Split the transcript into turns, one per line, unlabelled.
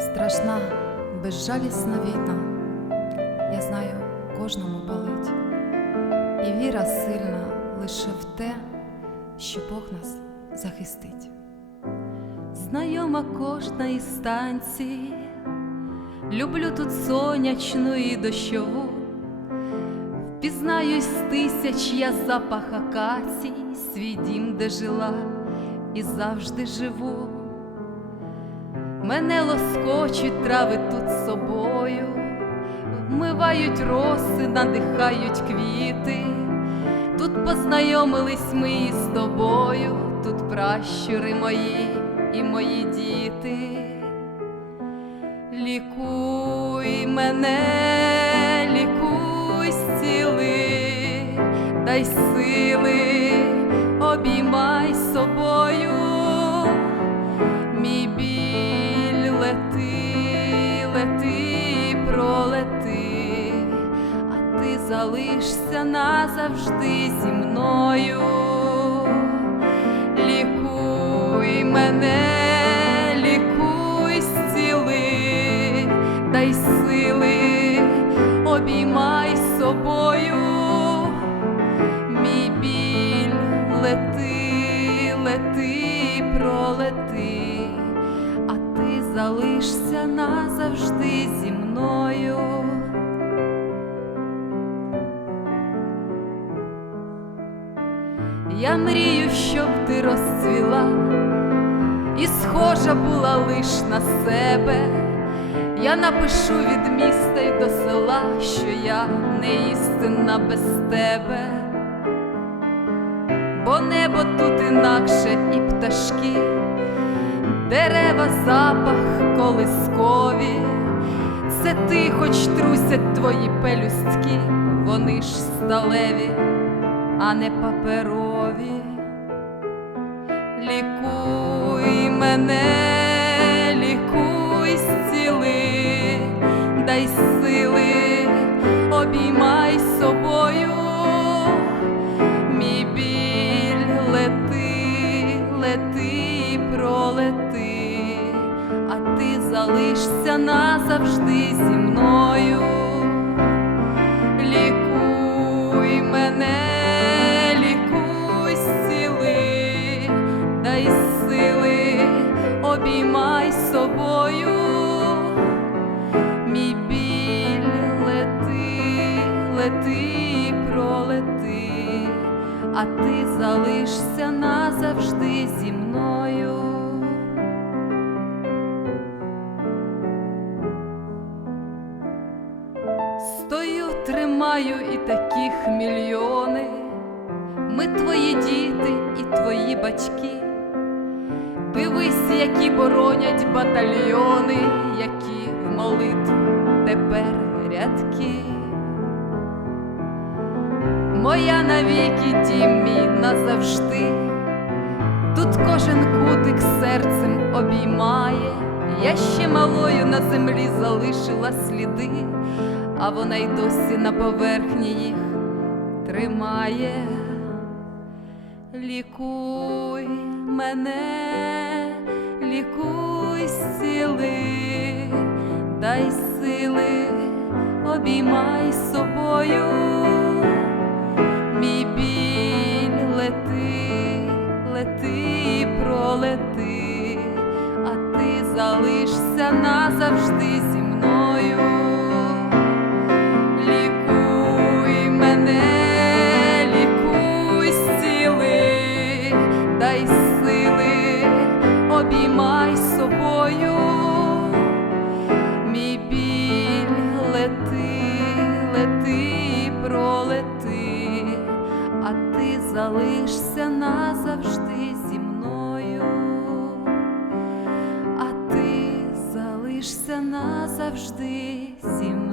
Страшна, безжалісна війна, я знаю, кожному болить. І віра сильна лише в те, що Бог нас захистить.
Знайома кожна із станцій, люблю тут сонячну і дощову, впізнаюсь з тисяч я запах акацій, свій дім, де жила і завжди живу. Мене лоскочуть трави тут собою, вмивають роси, надихають квіти. Тут познайомились ми із тобою, тут пращури мої і мої діти. Лікуй мене, лікуй зціли, дай сили, обіймай залишся назавжди зі мною. Лікуй мене, лікуй зціли, дай сили, обіймай собою, мій біль лети, лети, пролети, а ти залишся назавжди зі мною. Я мрію, щоб ти розцвіла і схожа була лиш на себе. Я напишу від міста й до села, що я не істинна без тебе, бо небо тут інакше і пташки, дерева, запах колискові, це ти, хоч трусять твої пелюстки, вони ж сталеві а не паперові. Лікуй мене, лікуй зціли, дай сили, обіймай собою, мій біль лети, лети, пролети, а ти залишся назавжди зі мною. А ти залишся назавжди зі мною. Стою, тримаю і таких мільйони. Ми твої діти і твої батьки. Дивись, які боронять батальйони, які в молитву тепер рядки. Моя навіки дім мій назавжди. Тут кожен кутик серцем обіймає. Я ще малою на землі залишила сліди, а вона й досі на поверхні їх тримає. Лікуй мене, лікуй зціли, дай сили, обіймай собою, лети, пролети, а ти залишся назавжди ти залишся назавжди зі мною, а ти залишся назавжди зі мною.